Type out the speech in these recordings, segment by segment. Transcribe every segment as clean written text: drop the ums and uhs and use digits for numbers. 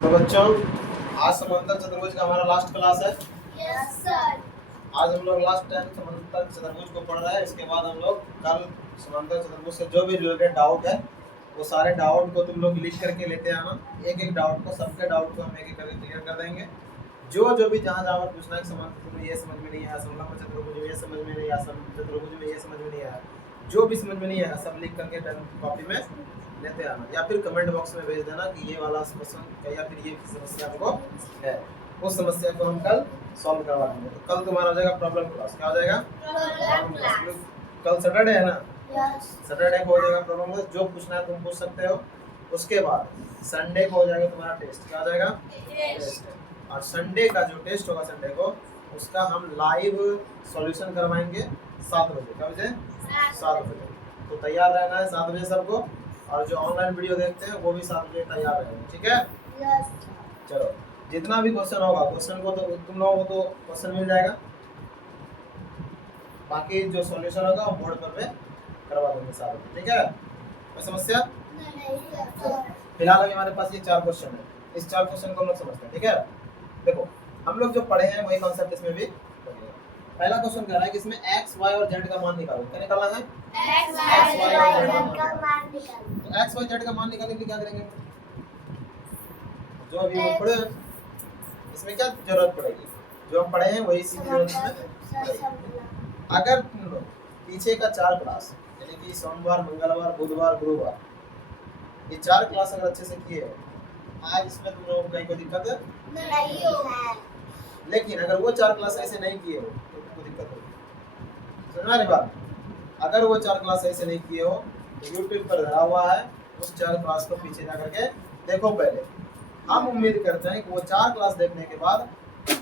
तो बच्चों, आज समांतर चतुर्भुज का हमारा लास्ट क्लास है। Yes sir. आज हम लोग लास्ट टाइम समांतर चतुर्भुज को पढ़ रहे हैं। इसके बाद हम लोग कल समांतर चतुर्भुज से जो भी रिलेटेड डाउट है वो सारे डाउट को तुम लोग लिख करके लेते आना। एक एक डाउट को, सबके डाउट को हम एक एक करके क्लियर कर देंगे। जो भी जहाँ जहाँ पर पूछना है समांतर चतुर्भुज ये समझ में नहीं आया, समलंब चतुर्भुज में ये समझ में नहीं आया, चतुर्भुज में ये समझ में नहीं आया, जो भी समझ में नहीं आया सब लिख करके पेन कॉपी में लेते आना, या फिर कमेंट बॉक्स में भेज देना कि ये वाला क्वेश्चन या फिर ये समस्या आपको है। उस समस्या को हम कल सॉल्व करवा देंगे। तो कल तुम्हारा हो जाएगा प्रॉब्लम क्लास। क्या हो जाएगा? Problem class. कल सैटरडे है ना? यस। सैटरडे को हो जाएगा प्रॉब्लम क्लास। जो पूछना है तुम पूछ सकते हो। उसके बाद संडे को हो जाएगा तुम्हारा टेस्ट। क्या हो जाएगा? टेस्ट। और संडे का जो टेस्ट होगा संडे को, उसका हम लाइव सॉल्यूशन करवाएंगे 7 बजे। क्या बजे? 7 बजे। तो तैयार रहना है 7 बजे सबको। और जो ऑनलाइन वीडियो देखते हैं वो भी 7 बजे तैयार रहेंगे। ठीक है? यस। चलो, जितना भी क्वेश्चन होगा, क्वेश्चन को तो तुम लोगों को तो क्वेश्चन मिल जाएगा, बाकी जो सॉल्यूशन होगा वो बोर्ड पर करवा देंगे सारे। ठीक है? कोई समस्या? फिलहाल अभी हमारे पास ये 4 क्वेश्चन है। इस 4 क्वेश्चन को हम लोग समझते हैं। ठीक है? देखो, हम लोग जो पढ़े हैं वही कॉन्सेप्ट इसमें भी पढ़ेंगे। पहला क्वेश्चन कह रहा है कि इसमें x, y और z का मान निकालो। क्या निकालना है? x, y और z का मान निकालो। तो x, y, z का मान निकालने के लिए क्या करेंगे? जो अभी हम पढ़े इसमें क्या जरूरत पड़ेगी? जो हम पढ़े हैं वही सीधी जरूरत पड़ेगी। अगर तुम लोग पीछे का 4 क्लास, यानी कि सोमवार, मंगलवार, बुधवार, गुरुवार, ये 4 क्लास अगर अच्छे से किए हो, आज इसमें तुम लोगों को कहीं कोई दिक्कत नहीं है। लेकिन अगर वो 4 क्लास ऐसे नहीं किए हो तो तुमको दिक्कत होगी। समझ रहे बात? अगर वो 4 क्लास ऐसे नहीं किए हो तो YouTube पर धरा हुआ है, उस 4 क्लास को पीछे जा करके देखो पहले। हम उम्मीद करते हैं कि वो 4 क्लास देखने के बाद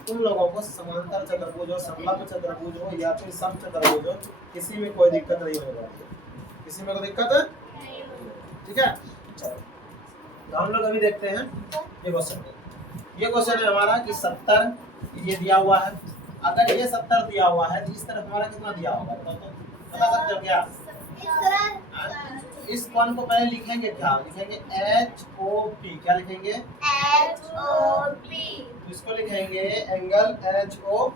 तुम लोगों को समांतर चतुर्भुज हो, समलंब चतुर्भुज हो या फिर समचतुर्भुज हो, किसी में कोई दिक्कत नहीं होने वाली है। किसी में कोई दिक्कत है? ठीक है? चलो, तो हम लोग अभी देखते हैं ये क्वेश्चन। ये क्वेश्चन है हमारा कि 70 ये दिया हुआ है। अगर ये 70 दिया हुआ है तो इस तरफ हमारा कितना दिया होगा? तो बता सकते हो क्या? इस कोण को पहले लिखेंगे क्या? लिखेंगे HOP। क्या लिखेंगे? HOP। तो इसको लिखेंगे एंगल HOP।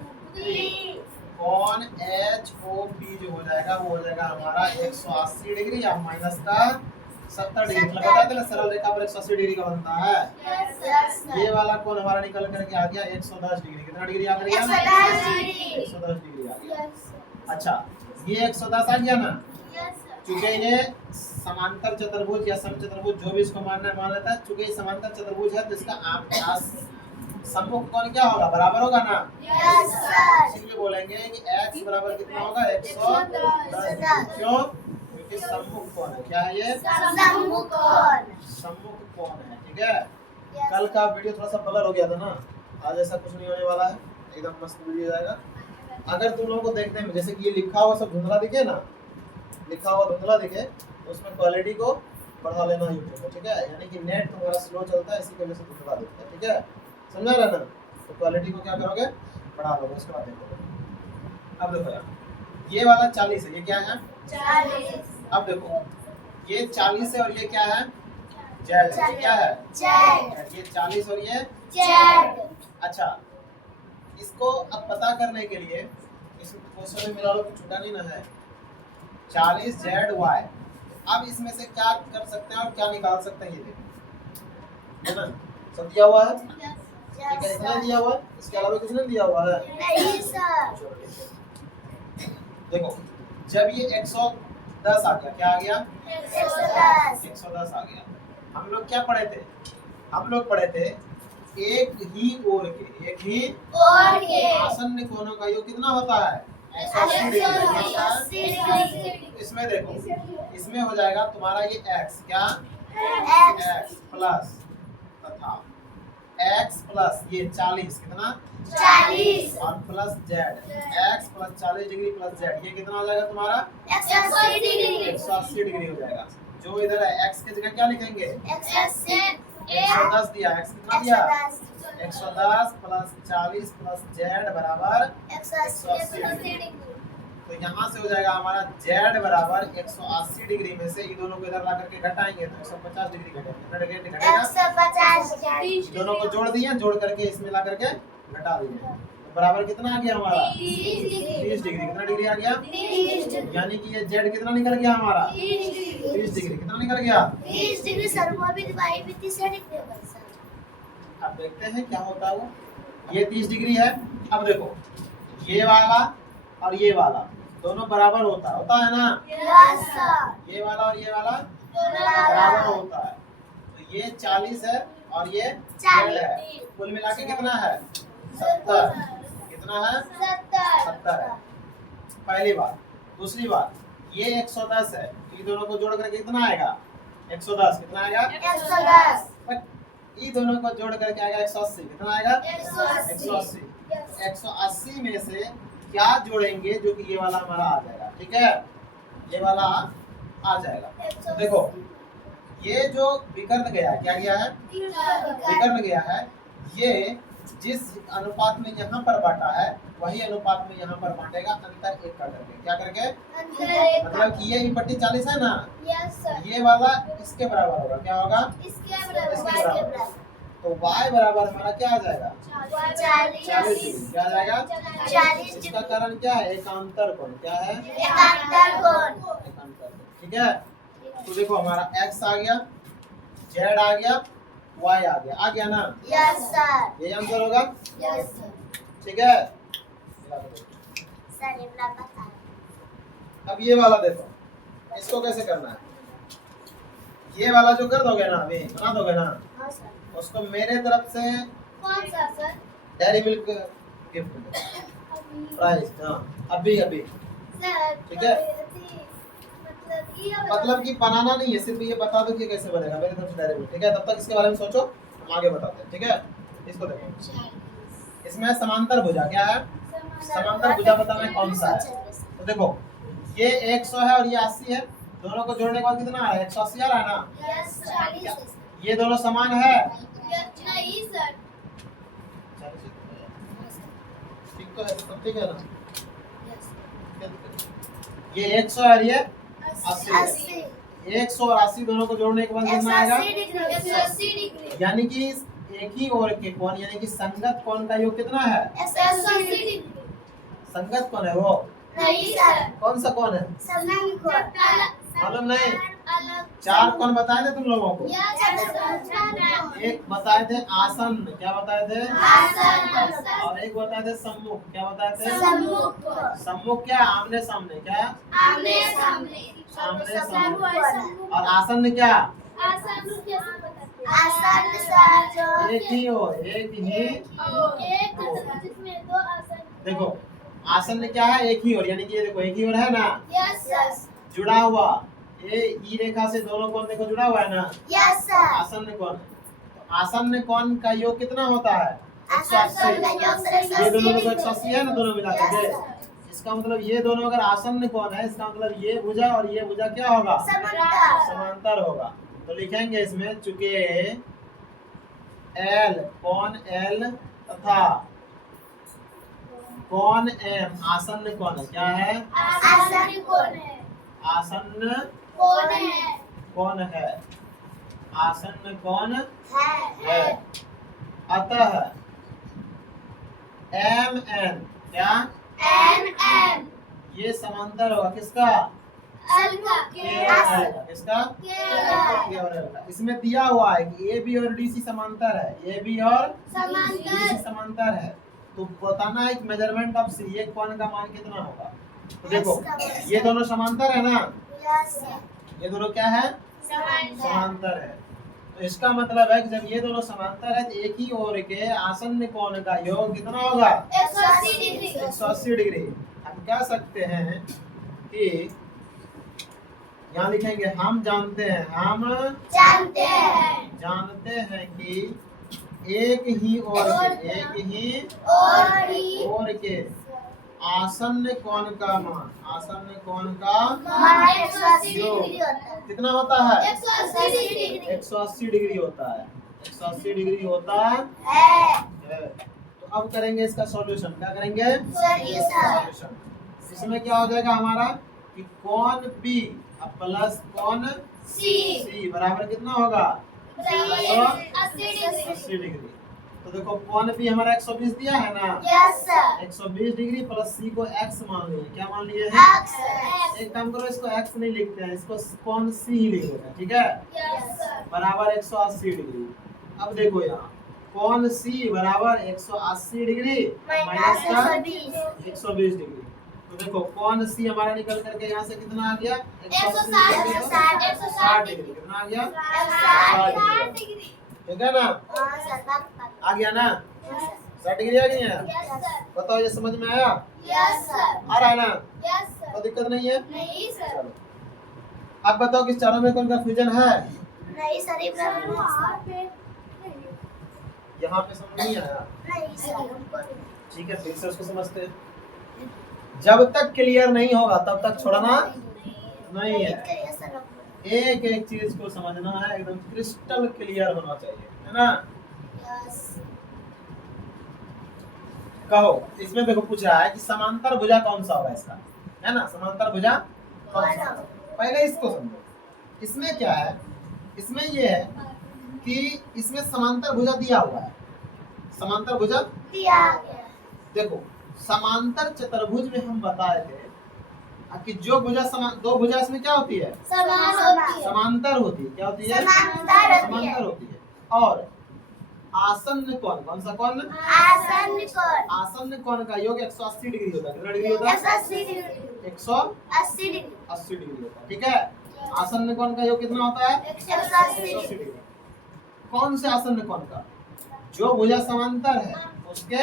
कोण HOP जो हो जाएगा वो हो जाएगा हमारा 180 डिग्री या माइनस का 70 डिग्री। मतलब बता देना सरल रेखा पर 180 डिग्री का बनता है। ये वाला कोण हमारा निकल करके आ गया 110 डिग्री। कितना डिग्री आ गया? 110 डिग्री आ गया। अच्छा, ये 110 आ गया ना? चूंकि ये समांतर चतुर्भुज या समचतुर्भुज जो भी इसको मानना है मान लेता है। चूंकि ये समांतर चतुर्भुज है तो इसका सम्मुख कोण क्या होगा? बराबर होगा ना? Yes sir. इसीलिए बोलेंगे कि x बराबर कितना होगा? 110। क्यों? क्योंकि सम्मुख कोण है। क्या है ये? सम्मुख कोण। सम्मुख कोण है। ठीक है? कल का वीडियो थोड़ा सा ब्लर हो गया था ना, आज ऐसा कुछ नहीं होने वाला है, एकदम मस्त वीडियो जाएगा। अगर तुम लोगों को देखने में जैसे कि ये लिखा हुआ सब धुंधला दिखे ना, लिखा हुआ धुंधला दिखे तो उसमें क्वालिटी को बढ़ा लेना यूट्यूब में। ठीक है? यानी कि नेट तुम्हारा स्लो चलता है, इसी की वजह से धुंधला दिखता है। ठीक है? समझा रहे ना? तो क्वालिटी को क्या करोगे? बढ़ा लोगे। उसके बाद देखो, अब देखो यार, ये वाला 40 है, ये क्या है? 40। अब देखो, ये 40 है और ये क्या है? Z। क्या है? Z। ये 40 और ये Z। अच्छा, इसको अब पता करने के लिए इस क्वेश्चन में मिला लो कि छूटा नहीं ना है। 40 ZY। अब इसमें से क्या कर सकते हैं और क्या निकाल सकते हैं? ये देखो, है ना? सब दिया हुआ है। ठीक है? इतना दिया हुआ है, इसके अलावा कुछ नहीं दिया हुआ है। नहीं सर। देखो, जब ये 110 आ गया, क्या आ गया? 110 आ गया। हम लोग क्या पढ़े थे? हम लोग पढ़े थे एक ही ओर के आसन्न कोणों का योग कितना होता है? 180 डिग्री। इसमें देखो, इसमें हो जाएगा तुम्हारा ये x। क्या? x प्लस तथा x प्लस ये 40 कितना? 40 और plus z। x plus 40 degree plus z, ये कितना हो जाएगा तुम्हारा? 180 डिग्री। 180 डिग्री हो जाएगा। जो इधर है x की जगह क्या लिखेंगे? 110 दिया। x कितना दिया? 110 प्लस 40 प्लस z बराबर 180 डिग्री। तो यहाँ से हो जाएगा हमारा z बराबर 180 डिग्री में से ये दोनों को इधर ला करके घटाएंगे तो 150 डिग्री घटेगा। कितना डिग्री घटेगा? 150 दोनों को जोड़ दिए, जोड़ करके इसमें ला करके घटा दिए तो बराबर कितना आ गया हमारा? 30 डिग्री। कितना डिग्री आ गया? 30 यानी कि ये z कितना निकल गया हमारा? 30 डिग्री। कितना निकल गया? 30 डिग्री सर, वो भी डिवाइड विद 30 डिग्री होगा सर। अब देखते हैं क्या होता है वो। ये 30 डिग्री है। अब देखो ये वाला और ये वाला दोनों बराबर होता है ना? Yes sir. ये वाला और ये वाला दोनों बराबर होता है। तो ये 40 है और ये 40 है। कुल मिला के कितना है? 70। कितना है? 70 है। पहली बात। दूसरी बात, ये 110 है तो ये दोनों को जोड़ करके कितना आएगा? 110। कितना आएगा? 110। बट ये दोनों को जोड़ करके आएगा 180। कितना आएगा? 180। 180 में से क्या जोड़ेंगे जो कि ये वाला हमारा आ जाएगा। ठीक है, ये वाला आ जाएगा। देखो ये जो विकर्ण गया, क्या गया है? विकर्ण गया है। ये जिस अनुपात में यहाँ पर बांटा है वही अनुपात में यहाँ पर बांटेगा, अंतर एक कर करके। क्या करके? मतलब कि ये पट्टी 40 है ना, यस सर। ये वाला इसके बराबर होगा। क्या होगा? इसके बराबर इसके y के बराबर। बराबर तो y बराबर हमारा क्या आ जाएगा? 40 डिग्री। क्या आ जाएगा? 40 इसका कारण क्या है? एकांतर कोण। क्या है? एकांतर कोण। एकांतर कोण। ठीक है, तो देखो हमारा x आ गया, z आ गया, y आ गया ना? Yes sir. ये आंसर होगा। Yes sir. ठीक है, सर ये वाला बता। अब ये वाला देखो, इसको कैसे करना है। ये वाला जो कर दोगे ना, अभी बना दोगे ना, हां सर। उसको मेरे तरफ से कौन सा sir? Dairy milk gift price. हाँ अभी सर ठीक है। मतलब ये मतलब कि बनाना नहीं है, सिर्फ ये बता दो कि कैसे बनेगा मेरे तरफ से डेयरी मिल्क। ठीक है, तब तक इसके बारे में सोचो, हम आगे बताते हैं। ठीक है, इसको देखो, इसमें समांतर भुजा क्या है? समांतर भुजा बताना है कौन सा है। तो देखो ये 100 है और ये 80 है, दोनों को जोड़ने के बाद कितना आ रहा है? 180 आ रहा है ना? यस 40। ये दोनों समान है? नहीं सर। ठीक तो है, सब ठीक है ना? ये 100 है और ये 80 है। 100 और 80 दोनों को जोड़ने के बाद कितना आएगा? 180 डिग्री। यानी कि एक ही ओर के कोण यानी कि संगत कोण का योग कितना है? 180 डिग्री। संगत कोण है वो? नहीं सर। कौन सा कोण है? समान कोण। मालूम नहीं? अलग 4 कोण बताए थे तुम लोगों को। यस एक बताए थे आसन्न, क्या बताए थे? आसन। और एक बताए थे सम्मुख, क्या बताए थे? सम्मुख। सम्मुख क्या? आमने सामने। क्या? आमने सामने। आमने सामने। और आसन्न क्या? आसन सर जो एक ही हो, एक ही। एक जिसमें दो आसन। देखो आसन्न क्या है? एक ही ओर, यानी कि ये देखो एक ही ओर है ना, यस सर। जुड़ा हुआ। ये ई रेखा से दोनों कोण देखो जुड़ा हुआ है ना, यस सर। आसन्न कोण। तो आसन्न कोण का योग कितना होता है? आसन का 180। योग ये दोनों को 180 है ना, दोनों मिला Yes, करके। sir. इसका मतलब ये दोनों अगर आसन्न कोण है, इसका मतलब ये भुजा और ये भुजा क्या होगा? समांतर। समांतर होगा। तो लिखेंगे इसमें, चूंकि L कोण L तथा कोण M आसन्न कोण है। क्या है? आसन कोण है। आसन्न कोण है। कोण है। आसन्न कोण है। है। अतः MN क्या? एन ये समांतर होगा किसका? एल का KL का। किसका? KL। KL का। इसमें दिया हुआ है कि AB और DC समांतर है, AB और समांतर। DC समांतर है। तो बताना है कि मेजरमेंट ऑफ C एक कोण का मान कितना होगा। तो देखो ये दोनों समांतर है ना, यस ये दोनों क्या है? समांतर। समांतर है। तो इसका मतलब है कि जब ये दोनों समांतर है तो एक ही ओर के आसन्न कोण का योग कितना होगा? 180 डिग्री। 180 डिग्री। हम कह सकते हैं कि यहाँ लिखेंगे, हम जानते हैं, हम जानते हैं कि एक ही ओर के आसन्न कोण का मान, आसन्न कोण का मान 180 योग डिग्री होता है। कितना होता है? 180 डिग्री 180 डिग्री होता है। 180 डिग्री होता है। है। तो अब करेंगे इसका सॉल्यूशन। क्या करेंगे? सॉल्यूशन। सॉल्यूशन। इसमें क्या हो जाएगा हमारा कि कौन बी प्लस कौन सी सी बराबर कितना होगा 80 डिग्री। तो देखो कौन बी हमारा 120 दिया है ना, यस सर 120 डिग्री प्लस सी को x मान लिए। क्या मान लिए हैं? एक्स एक काम करो, इसको x नहीं लिखते हैं, इसको कौन सी ही लिख देते हैं, ठीक है, यस सर बराबर 180 डिग्री। अब देखो यहाँ कौन सी बराबर 180 डिग्री माइनस का 120 डिग्री। तो देखो कौन सी हमारा निकल करके यहाँ से कितना आ गया 160 डिग्री। कितना आ गया 60 डिग्री, ठीक है ना, आ गया ना 60 डिग्री आ गई है। यस सर बताओ ये समझ में आया, यस सर आ रहा है ना, यस सर कोई दिक्कत नहीं है। नहीं सर चलो अब बताओ कि चारों में कौन कंफ्यूजन है, नहीं सर यहाँ पे समझ नहीं आया, नहीं सर ठीक है, फिर से उसको समझते हैं। जब तक क्लियर नहीं होगा तब तक छोड़ना नहीं है, एक एक चीज को समझना है, एकदम क्रिस्टल क्लियर होना चाहिए, है ना। कहो इसमें देखो पूछ रहा है कि समांतर भुजा कौन सा होगा इसका, है ना, समांतर भुजा कौन सा होगा। पहले इसको समझो, इसमें क्या है, इसमें ये है कि इसमें समांतर भुजा दिया हुआ है, समांतर भुजा दिया गया देखो समांतर चतुर्भुज में हम बताए थे कि जो भुजा दो भुजा इसमें क्या होती है समान होती है समांतर होती है, क्या होती है समांतर होती है। और आसन्न कोण, कौन सा कोण, आसन्न कोण आसन्न कोण का योग 180 डिग्री होता है। कितना डिग्री होता है 180 डिग्री 180 डिग्री होता है, ठीक है। आसन्न कोण का योग कितना होता है 180 डिग्री। कौन से आसन्न कोण का, जो भुजा समांतर है उसके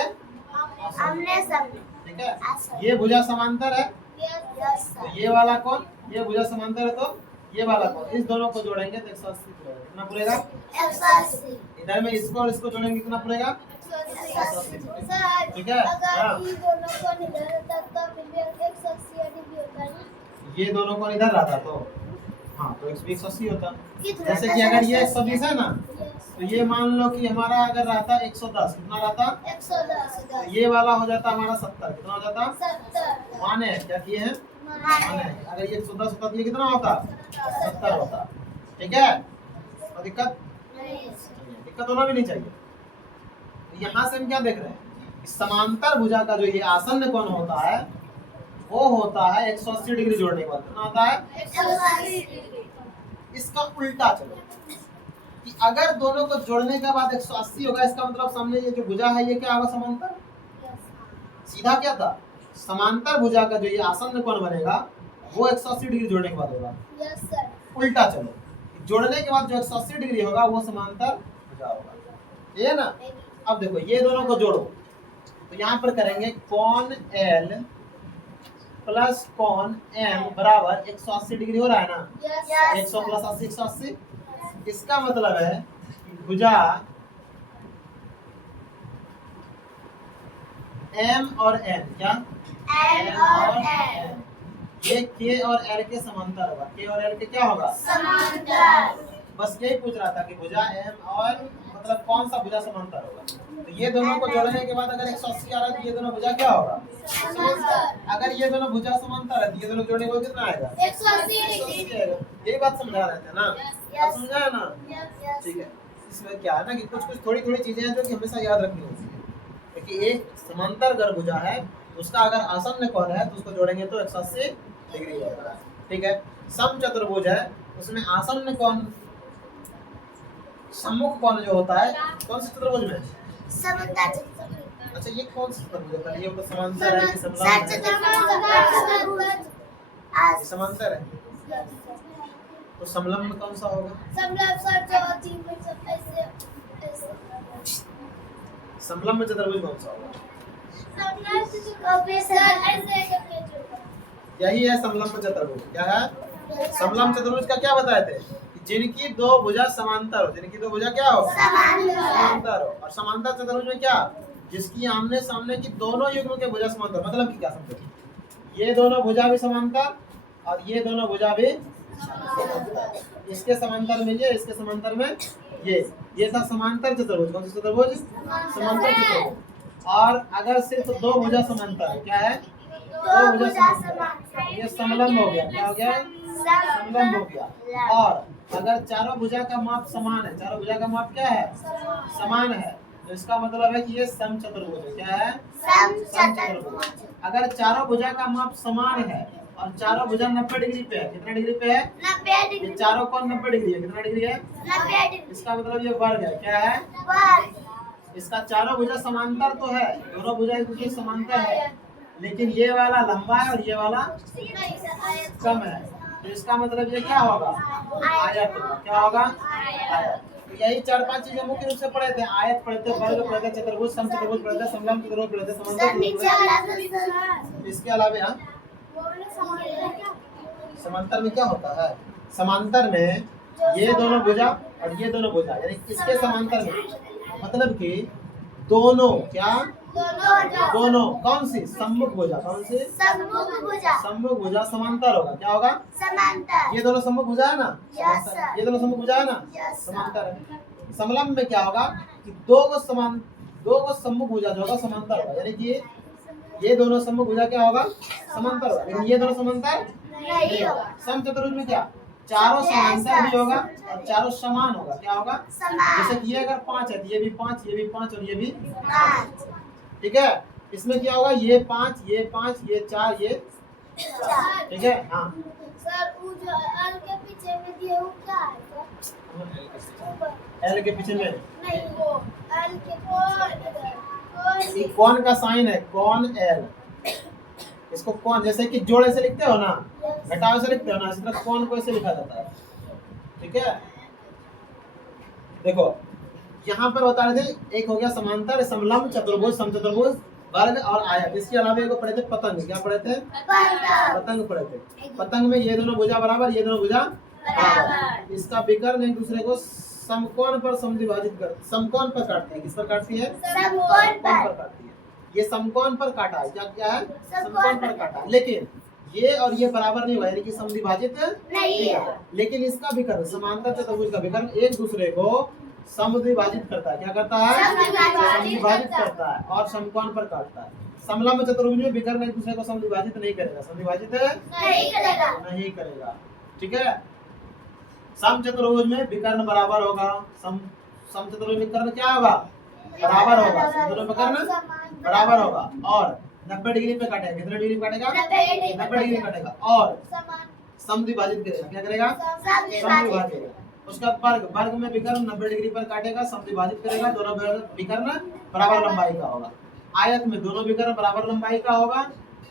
हमने समझा, ठीक है। ये भुजा समांतर है तो ये वाला कोण, ये भुजा समांतर है तो ये वाला कोण, इस दोनों को जोड़ेंगे तो 180 पड़ेगा। कितना पड़ेगा 180 इधर में इसको और इसको जोड़ेंगे कितना पड़ेगा, सर ठीक है। हाँ, अगर ये दोनों को इधर तक तो फिर भी 180 डिग्री होता है ना, ये दोनों कोण इधर रहता तो हाँ तो 180 होता। कितना जैसे कि अगर ये 120 है ना तो ये मान लो कि हमारा अगर रहता 110, कितना रहता 110 तो ये वाला हो जाता हमारा 70। कितना हो जाता 70 माने क्या किए हैं माने, अगर ये 110 होता तो ये कितना होता 70 होता, ठीक है। तो दिक्कत दिक्कत होना भी नहीं चाहिए। तो यहाँ से हम क्या देख रहे हैं, समांतर भुजा का जो ये आसन्न कोण होता है वो होता है 180 डिग्री जोड़ने के बाद। कितना होता है 180 डिग्री। इसका उल्टा चलो कि अगर दोनों को जोड़ने के बाद 180 होगा, इसका मतलब सामने ये जो भुजा है ये क्या होगा समांतर। सीधा क्या था, समांतर भुजा का जो ये आसन्न कोण बनेगा वो 180 डिग्री जोड़ने के बाद होगा। यस सर उल्टा चलो, जोड़ने के बाद जो 180 डिग्री होगा वो समांतर भुजा होगा, ये ना। अब देखो ये दोनों को जोड़ो तो यहाँ पर करेंगे कोण L प्लस कोण M बराबर 180 डिग्री हो रहा है ना, 100 प्लस 80 180। इसका मतलब है कि भुजा M और N, क्या M और N ये K और L के समांतर होगा, K और L के क्या होगा समांतर। बस यही पूछ रहा था कि भुजा M और मतलब कौन सा भुजा समांतर होगा। तो ये दोनों को जोड़ने के बाद अगर 180 आ रहा है तो ये दोनों भुजा क्या होगा समांतर। अगर ये दोनों भुजा समांतर है तो ये दोनों जोड़ने के बाद कितना आएगा 180 180 आएगा। यही बात समझा रहे थे ना, आप समझा है ना, ठीक है। इसमें क्या है ना कि कुछ कुछ थोड़ी थोड़ी चीजें हैं जो कि हमेशा याद रखनी होती है कि एक समांतर अगर भुजा है उसका अगर आसन्न कोण है तो उसको जोड़ेंगे तो 180 डिग्री होगा, ठीक है। समचतुर्भुज है उसमें आसन्न कोण सम्मुख कोण जो होता है कौन से चतुर्भुज में समांतर। अच्छा ये कौन सा चतुर्भुज है, ये तो समांतर है कि समलंब है, ये समांतर है तो समलंब कौन सा होगा, समलंब चतुर्भुज कौन सा होगा, यही है समलंब चतुर्भुज। क्या है समलंब चतुर्भुज का क्या बताए थे कि जिनकी दो भुजा समांतर हो, जिनकी दो भुजा क्या हो समांतर हो। और समांतर चतुर्भुज में क्या, जिसकी आमने सामने की दोनों युग्म के भुजा समांतर, मतलब कि क्या समझो, ये दोनों भुजा भी समांतर और ये दोनों भुजा भी समांतर। इसके समांतर में ये, इसके समांतर में ये था समांतर चतुर्भुज। कौन सा चतुर्भुज समांतर चतुर्भुज। और अगर सिर्फ दो भुजा समांतर है, क्या है दो भुजा समान। ये समलंब हो गया। क्या हो गया? समलंब हो गया। और अगर चारों भुजा का माप समान है, चारों भुजा का माप क्या है? समान है, तो इसका मतलब है कि ये समचतुर्भुज है। क्या है? समचतुर्भुज। अगर चारों भुजा का माप समान है और चारों भुजा 90 डिग्री पे है, कितना डिग्री पे है? 90 ये डिग्री। चारों कोण 90 डिग्री है। कितना डिग्री है? 90 डिग्री। इसका मतलब ये वर्ग है। क्या है? वर्ग। इसका चारों भुजा समांतर तो है, दोनों भुजा एक दूसरे से समांतर है, लेकिन ये वाला लंबा है और ये वाला कम है, तो इसका मतलब ये क्या होगा? आयत होगा। क्या होगा? आयत। तो यही 4-5 चीजें मुख्य रूप से पढ़े थे। आयत पढ़े थे, वर्ग पढ़े थे, चतुर्भुज, समचतुर्भुज पढ़े थे, समलंब चतुर्भुज पढ़े थे, समांतर सर नीचे चतुर्भुज। वाला सर। इसके अलावा हाँ, समांतर में क्या होता है? समांतर में ये दोनों भुजा और ये दोनों भुजा, यानी किसके समांतर में? मतलब कि दोनों क्या? दोनों कौन सी? सम्मुख भुजा। कौन सी? सम्मुख भुजा। सम्मुख भुजा समांतर होगा। क्या होगा? समांतर। ये दोनों सम्मुख भुजा है ना? Yes, sir. ये दोनों सम्मुख भुजा है ना? Yes, sir. समांतर है। समलंब में क्या होगा कि दो को सम्मुख भुजा जो होगा समांतर होगा, यानी कि ये दोनों सम्मुख भुजा क्या होगा? समांतर होगा, लेकिन ये दोनों समांतर नहीं होगा। समचतुर्भुज में क्या? चारों समांतर भी होगा और चारों समान होगा। क्या होगा? समान। जैसे कि ये अगर 5 है तो ये भी 5, ये भी 5 और ये भी 5। ठीक है। इसमें क्या होगा? ये 5, ये 5, ये 4, ये 4। ठीक है। हाँ, सर वो जो एल के पीछे में दिए वो क्या है सर? एल के पीछे में नहीं वो एल के कोण। ये कौन का साइन है? कौन एल। इसको कौन, जैसे कि जोड़े से लिखते हो ना, घटाव से लिखते हो ना, इस तरह कौन को ऐसे लिखा जाता है। ठीक है। देखो यहाँ पर बता रहे थे, एक हो गया समांतर, समलंब, चतुर्भुज, समचतुर्भुज, वर्ग और आयत। इसके अलावा एक पढ़े थे पतंग। क्या पढ़े थे? पतंग पढ़े थे। पतंग में ये दोनों भुजा बराबर, ये दोनों भुजा बराबर। इसका विकर्ण एक दूसरे को समकोण पर समद्विभाजित कर, समकोण पर काटती है। किस पर काटती है? समकोण पर काटती है। ये समकोण पर काटा है। क्या क्या है? समकोण पर काटा है। लेकिन ये और ये बराबर नहीं हुआ, यानी कि समद्विभाजित नहीं है। लेकिन इसका विकर्ण, समांतर चतुर्भुज का विकर्ण एक दूसरे को समद्विभाजित करता है। क्या करता है? समद्विभाजित करता है और समकोण पर काटता है। समलंब चतुर्भुज में विकर्ण एक दूसरे को समद्विभाजित नहीं करेगा, समद्विभाजित नहीं करेगा। नहीं करेगा। ठीक है। समचतुर्भुज में विकर्ण बराबर होगा। समचतुर्भुज में विकर्ण क्या होगा? बराबर होगा। दोनों विकर्ण बराबर होगा और 90 डिग्री पे काटेगा। कितने डिग्री पे काटेगा? 90 डिग्री काटेगा और समद्विभाजित करेगा। क्या करेगा? समद्विभाजित। उसका वर्ग में विकर्ण 90 डिग्री पर काटेगा, समद्विभाजित करेगा, दोनों विकर्ण बराबर लंबाई का होगा। आयत में दोनों विकर्ण बराबर लंबाई का होगा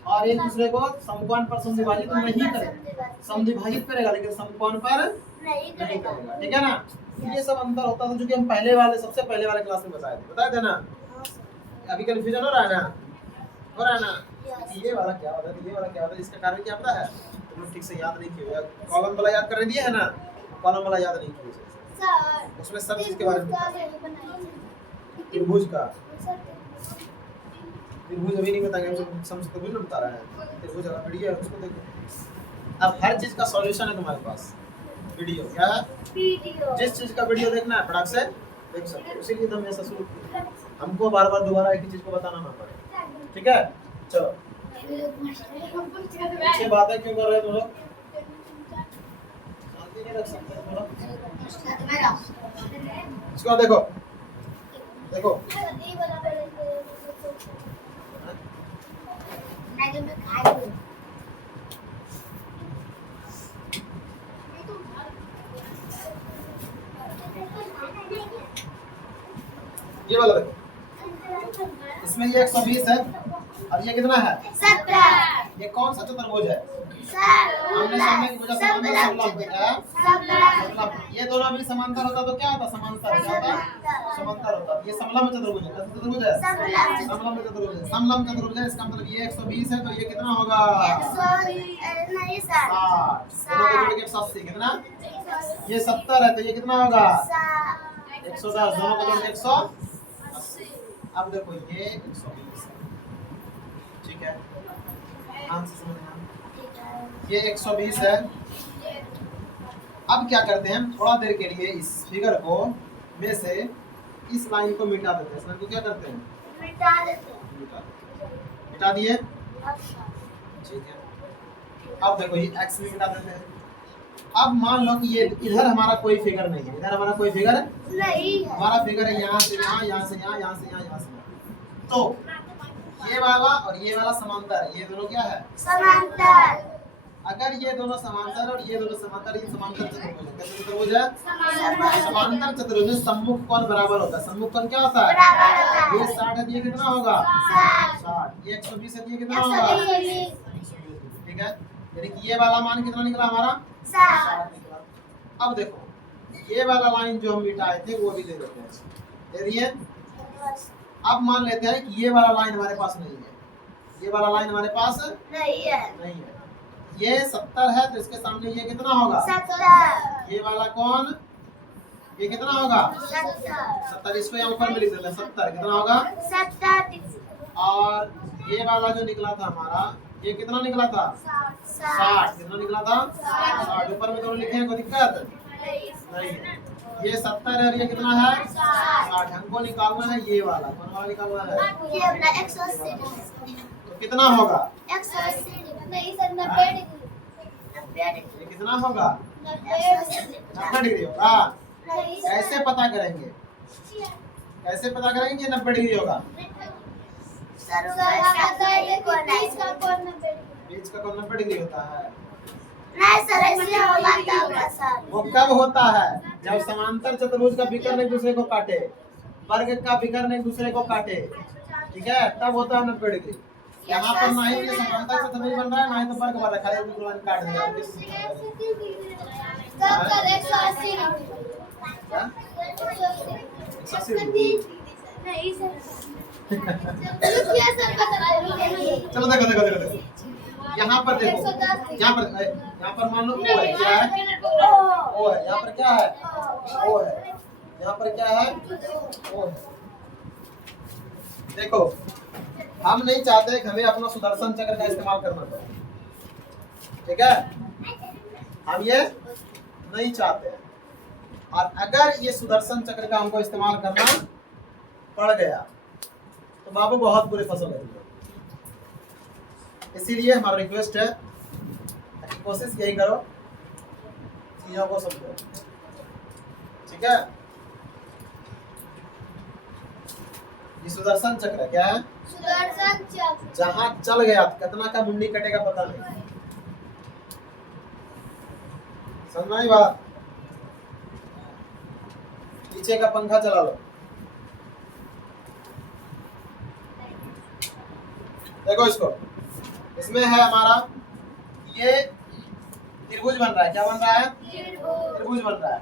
और एक दूसरे को समकोण पर समद्विभाजित नहीं करेगा, समद्विभाजित करेगा लेकिन समकोण पर नहीं करेगा। ठीक है ना। ये सब अंतर होता था जो कि हम पहले वाले, सबसे पहले वाले क्लास में बताए थे ना। अभी कंफ्यूजन हो रहा है ना? हो रहा है ना? ये वाला क्या होता है, ये वाला क्या होता है, इसका कारण क्या पता है? तुम लोग ठीक से याद नहीं किए। कॉलम वाला याद करने दिया है ना, कॉलम वाला याद नहीं किए सर उसमें सब चीज के बारे में। त्रिभुज का त्रिभुज अभी नहीं बताएंगे, हम समचतुर्भुज में बता रहा है। त्रिभुज वाला वीडियो है, उसको देखो। अब हर चीज का सॉल्यूशन है तुम्हारे पास। वीडियो क्या है? वीडियो। जिस चीज का वीडियो देखना है फटाक से देख सकते हो। इसीलिए तो हम ऐसा शुरू किए, हमको बार बार दोबारा एक ही चीज को बताना ना पड़े। ठीक है। चलो अच्छी बात है। क्यों कर रहे हो तुम लोग? शांति नहीं रख सकते तुम लोग? इसको देखो देखो ये वाला देखो, इसमें ये 120 है और ये कितना है? 70। ये कौन सा चतुर्भुज है? सर सामने की वजह से समलंब है। समलंब। ये दोनों भी समांतर होता तो क्या होता? समांतर। क्या होता? समांतर होता। ये समलंब चतुर्भुज है। कैसा चतुर्भुज है? समलंब चतुर्भुज है। समलंब चतुर्भुज है, इसका मतलब ये 120 है तो ये कितना होगा? 60। नहीं 60। 60। दोनों को जोड़ के 180 कितना? ये 70 है तो ये कितना होगा? 110। दोनों को जोड़ के 180। अब देखो ये 120 है। ठीक है, ध्यान से समझना। ये 120 है। अब क्या करते हैं, थोड़ा देर के लिए इस फिगर को में से इस लाइन को मिटा देते हैं। इस लाइन को क्या करते हैं? मिटा देते हैं। मिटा दिए। ठीक है, अब देखो ये x भी मिटा देते हैं। अब मान लो कि ये इधर हमारा कोई फिगर नहीं है, इधर हमारा कोई फिगर नहीं है। हमारा फिगर है यहाँ से यहाँ, यहाँ से यहाँ, यहाँ से यहाँ, यहाँ से यहाँ। तो ये वाला और ये वाला समांतर है, ये दोनों क्या है? समांतर। अगर ये दोनों समांतर और ये दोनों समांतर, ये समांतर चतुर्भुज है। कैसे चतुर्भुज है? समांतर चतुर्भुज में सम्मुख कोण बराबर होता है। सम्मुख कोण क्या होता है? बराबर होता है। ये 60 है, ये कितना होगा? 60। ये 120 है, ये कितना होगा? 120। ठीक है, यानी कि ये वाला मान कितना निकला हमारा? 60 निकला। अब देखो ये वाला लाइन जो हम मिटाए थे वो भी दे देते हैं, दे दिए। अब मान लेते हैं कि ये वाला लाइन हमारे पास नहीं है, ये वाला लाइन हमारे पास नहीं है। नहीं है। ये 70 है तो इसके सामने ये कितना होगा? 70। ये वाला कौन, ये कितना होगा? 70। 70। इसको यहाँ ऊपर में लिख देते हैं 70 कितना होगा? 70। और ये वाला जो निकला था हमारा, ये कितना निकला था? 60। कितना निकला था? 60। ऊपर में दोनों लिखे हैं, कोई दिक्कत नहीं है। ये 70 है और ये कितना है? 60। हमको निकालना है ये वाला, कौन वाला निकालना है? ये अपना 180 तो कितना होगा? 180 नहीं सर 90 डिग्री। ये कितना होगा? 90 डिग्री होगा। नहीं कैसे पता करेंगे? कैसे पता करेंगे कि 90 डिग्री होगा? सर बीच का कोण 90 डिग्री। बीच का कोण 90 डिग्री होता है। नहीं सर ऐसे होगा तब सर। वो कब होता है? जब समांतर चतुर्भुज का विकर्ण एक दूसरे को काटे, वर्ग का विकर्ण एक दूसरे को काटे, ठीक है, तब होता है 90 डिग्री। यहाँ पर ना ही ये समांतर चतुर्भुज बन रहा है, ना ही तो वर्ग बन रहा है, खाली बिल्कुल लाइन काट देंगे। तब कर 180 क्या? 180 डिग्री। नहीं सर रुकिए सर बता रहे हैं। चलो देखो देखो देखो देखो, यहाँ पर देखो, यहाँ पर मान लो O है, क्या है? O है। यहाँ पर क्या है? O है। यहाँ पर क्या है? O है। देखो हम नहीं चाहते कि हमें अपना सुदर्शन चक्र का इस्तेमाल करना पड़े, ठीक है, हम ये नहीं चाहते हैं। और अगर ये सुदर्शन चक्र का हमको इस्तेमाल करना पड़ गया तो बाबू बहुत बुरे फसल लगेंगे। इसीलिए हमारा रिक्वेस्ट है, कोशिश यही करो, चीजों को समझो, ठीक है। ये सुदर्शन चक्र क्या है? सुदर्शन चक्र। जहां चल गया कितना का मुंडी कटेगा पता नहीं। समझ में आई बात? पीछे का पंखा चला लो, देखो इसको, इसमें है हमारा ये त्रिभुज बन रहा है। क्या बन रहा है? त्रिभुज बन रहा है।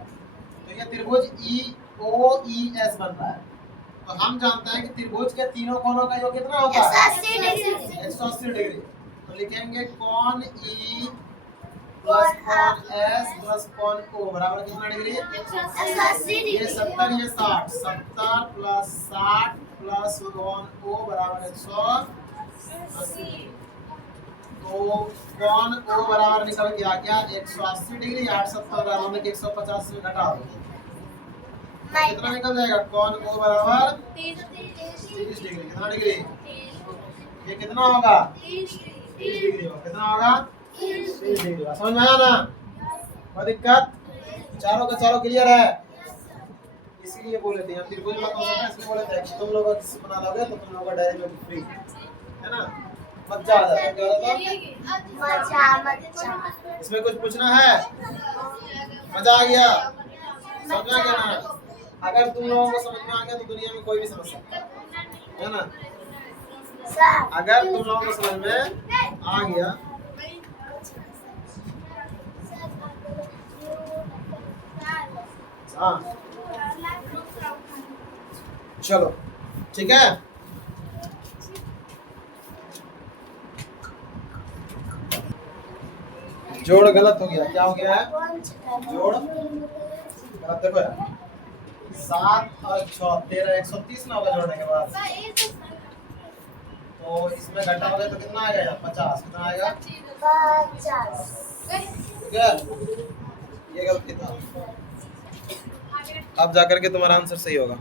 तो ये त्रिभुज EOES बन रहा है। तो हम जानते हैं कि त्रिभुज के तीनों कोणों का योग कितना होता है? 180 डिग्री। तो लिखेंगे कोण E प्लस कोण S प्लस कोण O बराबर कितना डिग्री? 180 ये 70, ये 60। 70 प्लस 60 प्लस कोण O बराबर 180। तो कोण O बराबर निकल गया क्या? 180 डिग्री। 870 बराबर 150 में घटा दो, कितना निकल जाएगा? कोण O बराबर 30 डिग्री। कितना डिग्री? ये कितना होगा? 30 डिग्री होगा। कितना होगा? 30 डिग्री होगा। समझ में आया ना? कोई दिक्कत? चारों का चारों क्लियर है? इसीलिए बोले थे हम त्रिभुज में कौन इसलिए बोले थे कि तुम लोग बना लोगे तो तुम लोगों का डायरी में फ्री है ना, मजा आ जाता है। क्या होता है? इसमें कुछ पूछना है? मजा आ गया? समझ में आ गया ना? अगर तुम लोगों को समझ में आ गया तो दुनिया में कोई भी समझ सकता है ना? अगर तुम लोगों को समझ में आ गया हाँ, चलो ठीक है। जोड़ गलत हो गया। क्या हो गया है? जोड़ गलत। देखो यार 7 और 6 13 130 ना होगा जोड़ने के बाद, तो इसमें घटा हो गया तो कितना आएगा? 50। कितना आएगा? 50। ठीक है, ये गलती था। अब जाकर के तुम्हारा आंसर सही होगा।